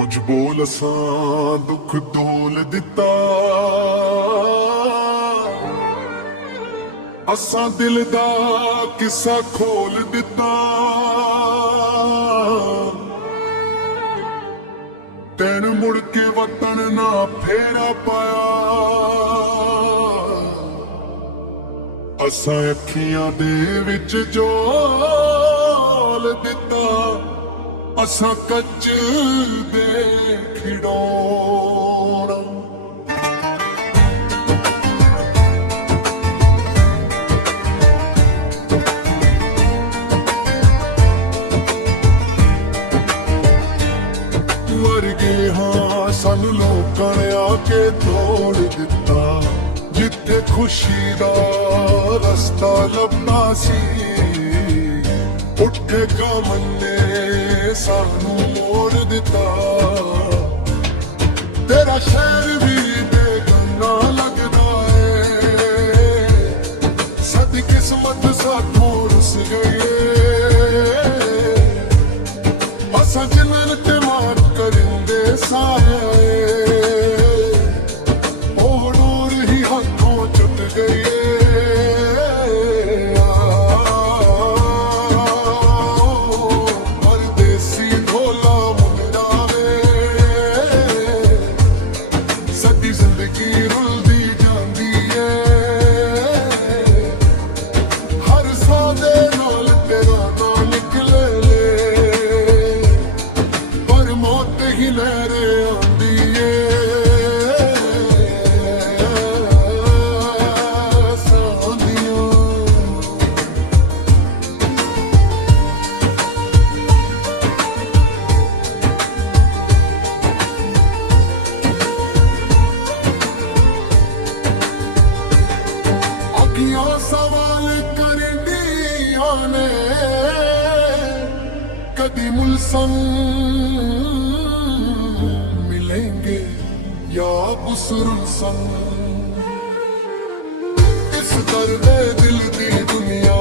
ਕੁਝ ਬੋਲ ਅਸਾਂ ਦੁੱਖ ਦੋਲ ਦਿੱਤਾ, ਅਸਾਂ ਦਿਲ ਦਾ ਕਿੱਸਾ ਖੋਲ ਦਿੱਤਾ। ਤੈਨੂੰ ਮੁੜ ਕੇ ਵਤਨ ਨਾ ਫੇਰਾ ਪਾਇਆ, ਅਸਾਂ ਅੱਖੀਆਂ ਦੇ ਵਿੱਚ ਜੋਲ ਦਿੱਤਾ, ਅਸਾਂ ਕੱਚ ਦੇ ਖਿਡੌਣਾ। ਵਰਗੇ ਹਾਂ ਸਾਨੂੰ ਲੋਕਾਂ ਨੇ ਆ ਕੇ ਤੋੜ ਦਿੱਤਾ, ਜਿੱਥੇ ਖੁਸ਼ੀ ਦਾ ਰਸਤਾ ਲੱਭਣਾ ਸੀ, ਉੱਠ ਕੇ ਗਮ ਨੇ ਸਾਨੂੰ ਮੋੜ ਦਿੱਤਾ। ਤੇਰਾ ਸ਼ਹਿਰ ਵੀ ਬੇਗਾਨਾ ਲੱਗਦਾ ਏ, ਸਾਡੀ ਕਿਸਮਤ ਸਾਥੋਂ ਰੁੱਸ ਗਈ ਏ। ਅਸਾਂ ਜਿਨ੍ਹਾਂ ਤੇ ਮਾਰ ਕਰਿੰਦੇ ਸਾਰੇ, ਉਹ ਨੂਰ ਹੀ ਹੱਥੋਂ ਛੁੱਟ ਗਈ ਏ। ਜ਼ਿੰਦਗੀ ਰੁਲਦੀ ਜਾਂਦੀ ਏ, ਹਰ ਸਾਹ ਦੇ ਨਾਲ ਤੇਰਾ ਨਾਂ ਨਿਕਲੇ ਲੇ, ਪਰ ਮੌਤ ਹੀ ਲਹਿਰੇ ਆਉਂਦੀ ਏ। सवाल करदियां ने कदी मुलसम मिलेंगे या बुसरुलसम, इस दर्द दिल दी दुनिया